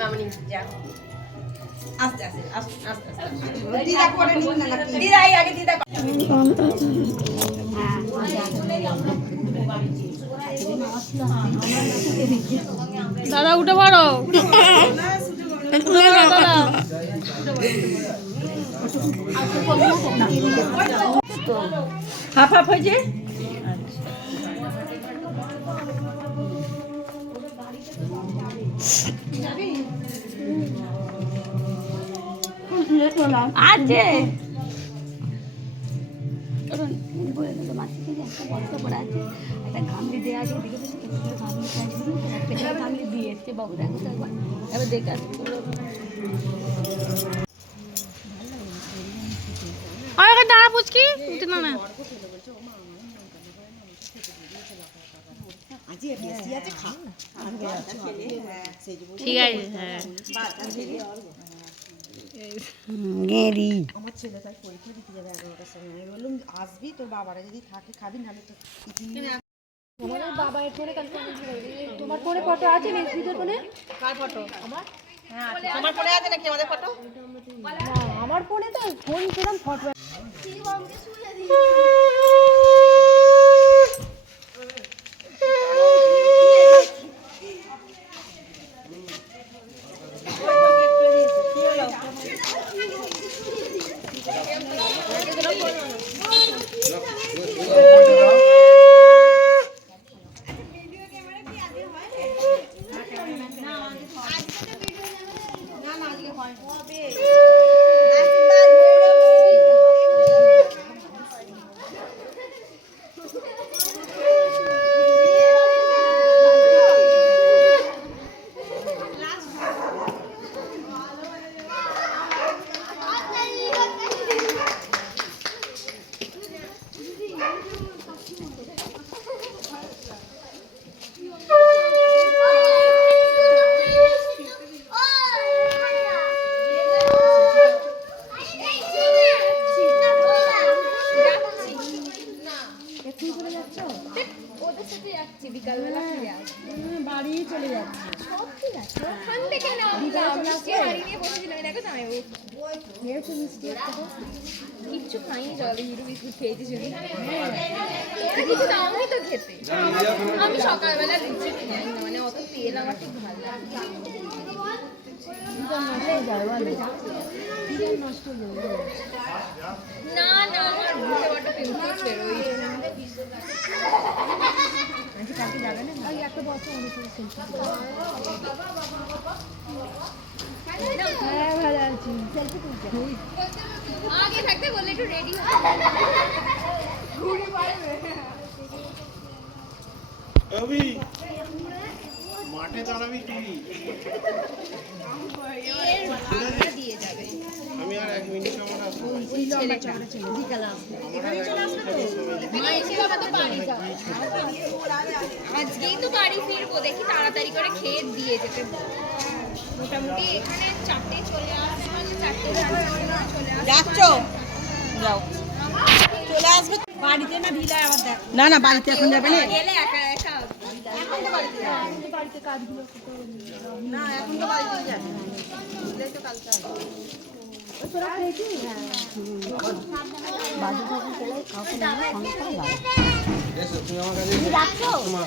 মামনি যা। আস্তে আস্তে আস্তে আস্তে আস্তে। দিদা করে নিন না দিদা এই আগে দিদা দাদা উঠে পড়ো। হাফ হাফ হয়েছে? দেখে আসব আরে দাঁড়া পুচকি উঠে না না আজি বেশি আছে খা ঠিক আছে হ্যাঁ গেরি। আমার ছেলে তার পরীক্ষা দিতে যাবে এগারোটার সময়। আমি বললাম আসবি তোর বাবারা যদি থাকে খাবি নাহলে তো টিফিন তোমার ফোনে ফটো আছে মেসিদের ফোনে? কার ফটো? আমার? হ্যাঁ তোমার ফোনে আছে নাকি আমাদের ফটো? আমার ফোনে তো ফোন কিরম ফটো বাড়ি কিচ্ছু খাইনি জলে হিরো বিস্কুট খেয়েছি শুধু কিছু দাওনি না, না। আমার বড় পিম্পলস বেরোয় আগে থাকতে বললে একটু রেডি রবি মাঠে দাঁড়াবি তুই আমি আর এক মিনিট আমার আসব মা এসে বাবা তো বাড়ি যাবে আজকেই তো বাড়ি ফিরবো দেখি তাড়াতাড়ি করে খেয়ে দিয়ে যেতে। মোটামুটি এখানে চারটে চলে আসবে যাচ্ছ যাও। চলে আসবে বাড়িতে না ঢিলায় আবার দেখ। না না বাড়িতে এখন যাবে না। গেলে একা একা না এখন তো বাড়িতে যাবে। তো কালকে আসবে। মা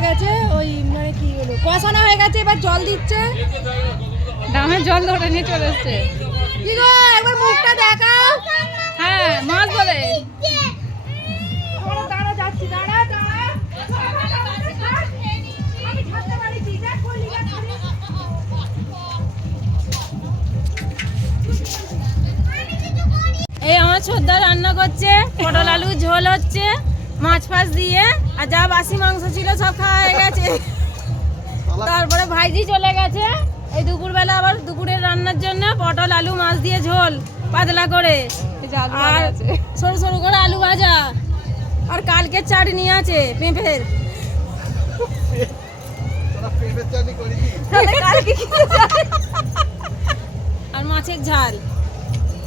হয়ে গেছে ওই মানে কি হলো কষানো হয়ে গেছে এবার জল দিচ্ছে। ডামের জল ধরে নিয়ে চলে এসছে। কি গো একবার মুখটা দেখাও। হ্যাঁ মাছ বলে। দাঁড়া যাচ্ছি দাঁড়া দাঁড়া। এই আমার ছোদ্দা রান্না করছে পটল আলু ঝোল হচ্ছে। মাছ ফাছ দিয়ে আর যা বাসি মাংস ছিল সব খাওয়া হয়ে গেছে। তারপরে ভাইজি চলে গেছে। এই দুপুরবেলা আবার দুপুরের রান্নার জন্য পটল আলু মাছ দিয়ে ঝোল পাতলা করে। আর সরু সরু করে আলু ভাজা। আর কালকের চাটনি আছে পেঁপের। আর মাছের ঝাল।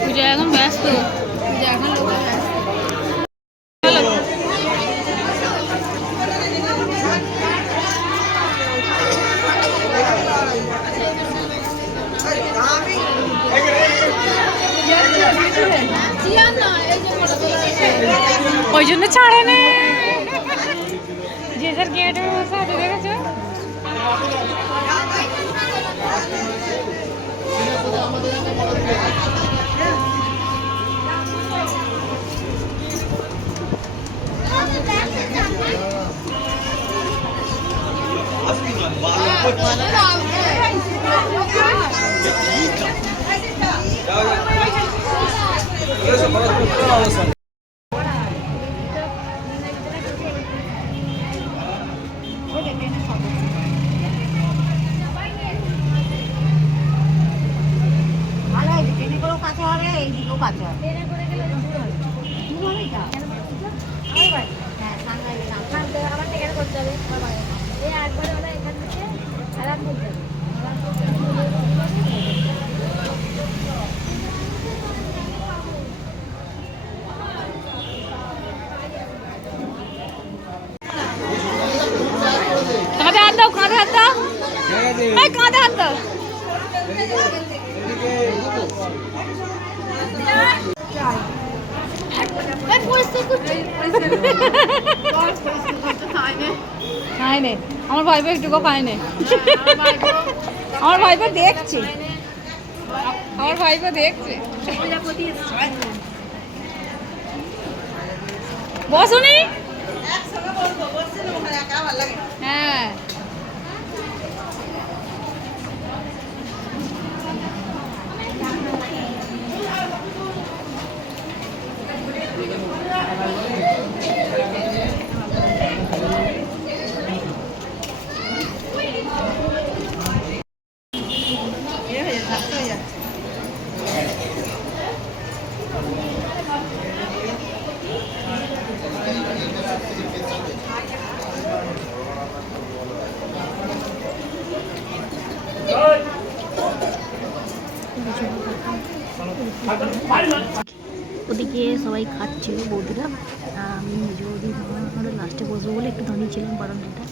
পূজা এখন ব্যস্ত। জিয়ান না ওই জন্য ছাড়ে না যে যার গেটে বসে দেখেছ? করতে ওরা এখান থেকে আরাম করতে হবে কাঁধে হাত দাও কাঁধে হাত দাও এই কাঁধে হাত দাও আমার একটুকু খায় আমার ভাইপো দেখছে। আমার ভাইপো দেখছে। বসুনি হ্যাঁ। ওদিকে সবাই খাচ্ছিল বৌদিরা। আমি নিজে ওদিক লাস্টে বসবো বলে একটু দাঁড়িয়েছিলাম বারান্দাটা।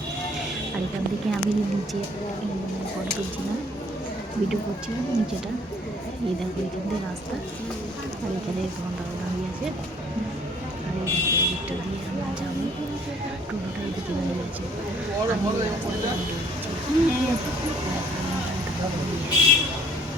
আর এখান থেকে আমি নিচে ফটো তুলছিলাম ভিডিও করছিলাম নিচেটা। এই দেখো, এখান থেকে রাস্তা। আর এখানে ঘন্টাও দাঁড়িয়ে আছে। আর এই দিকটা দিয়ে আমরা যাব। টোটোটা এদিকে দাঁড়িয়ে আছে।